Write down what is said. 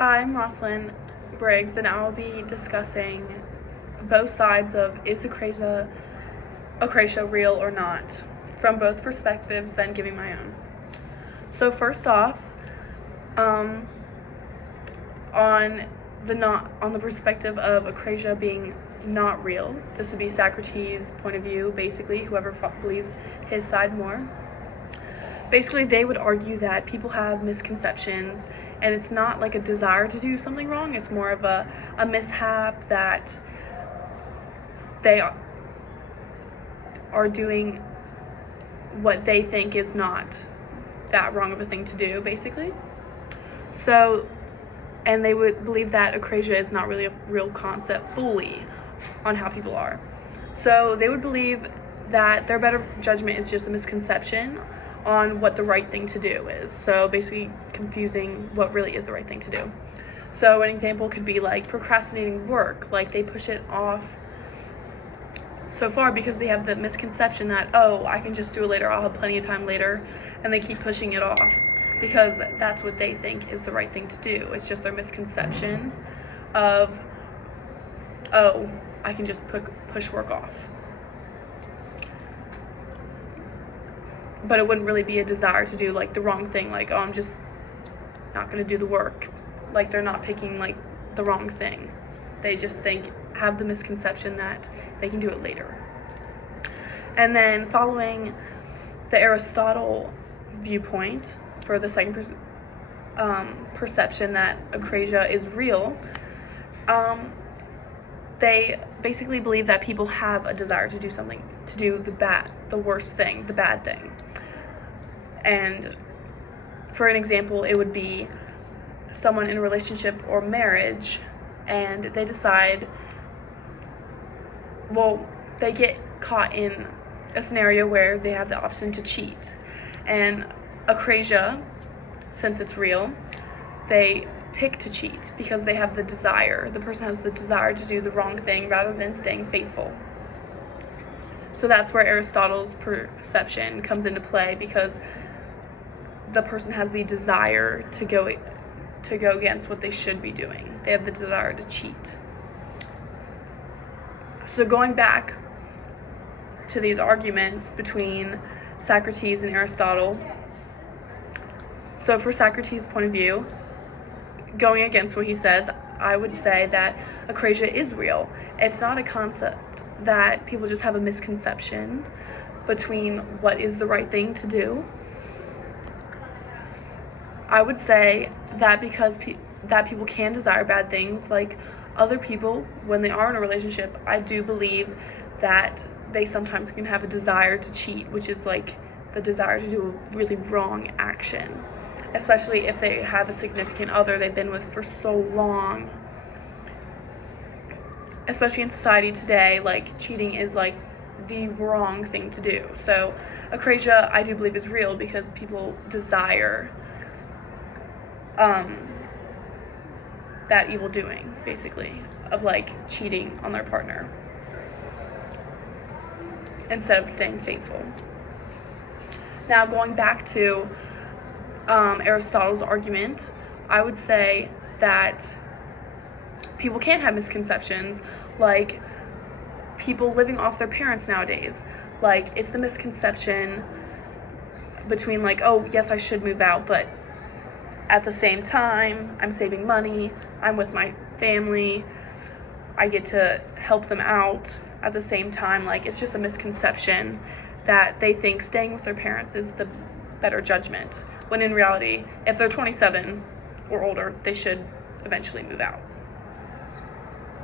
Hi, I'm Roslyn Briggs, and I'll be discussing both sides of is Akrasia real or not, from both perspectives, then giving my own. So first off, on the perspective of Akrasia being not real, this would be Socrates' point of view, basically, whoever believes his side more. Basically, they would argue that people have misconceptions, and it's not like a desire to do something wrong, it's more of a mishap that they are doing what they think is not that wrong of a thing to do, basically. So, and they would believe that Akrasia is not really a real concept fully on how people are. So they would believe that their better judgment is just a misconception on what the right thing to do is. So basically confusing what really is the right thing to do. So an example could be like procrastinating work, like they push it off so far because they have the misconception that, oh, I can just do it later, I'll have plenty of time later, and they keep pushing it off because that's what they think is the right thing to do. It's just their misconception of, oh, I can just push work off. But it wouldn't really be a desire to do like the wrong thing, like, oh, I'm just not going to do the work. Like they're not picking like the wrong thing. They just have the misconception that they can do it later. And then following the Aristotle viewpoint for the second perception that Akrasia is real, they basically believe that people have a desire to do something, to do the worst thing, the bad thing. And for an example, it would be someone in a relationship or marriage, and they decide, well, they get caught in a scenario where they have the option to cheat. And Akrasia, since it's real, they pick to cheat because they have the desire. The person has the desire to do the wrong thing rather than staying faithful. So that's where Aristotle's perception comes into play, because the person has the desire to go against what they should be doing. They have the desire to cheat. So going back to these arguments between Socrates and Aristotle, so for Socrates' point of view, going against what he says, I would say that Akrasia is real. It's not a concept that people just have a misconception between what is the right thing to do. I would say that because that people can desire bad things, like other people, when they are in a relationship, I do believe that they sometimes can have a desire to cheat, which is like the desire to do a really wrong action, especially if they have a significant other they've been with for so long. Especially in society today, like cheating is like the wrong thing to do. So Akrasia, I do believe, is real because people desire that evil doing, basically, of like cheating on their partner instead of staying faithful. Now, going back to Aristotle's argument, I would say that people can have misconceptions, like people living off their parents nowadays. Like, it's the misconception between like, oh, yes, I should move out, but at the same time, I'm saving money, I'm with my family, I get to help them out at the same time. Like, it's just a misconception that they think staying with their parents is the better judgment, when in reality, if they're 27 or older, they should eventually move out.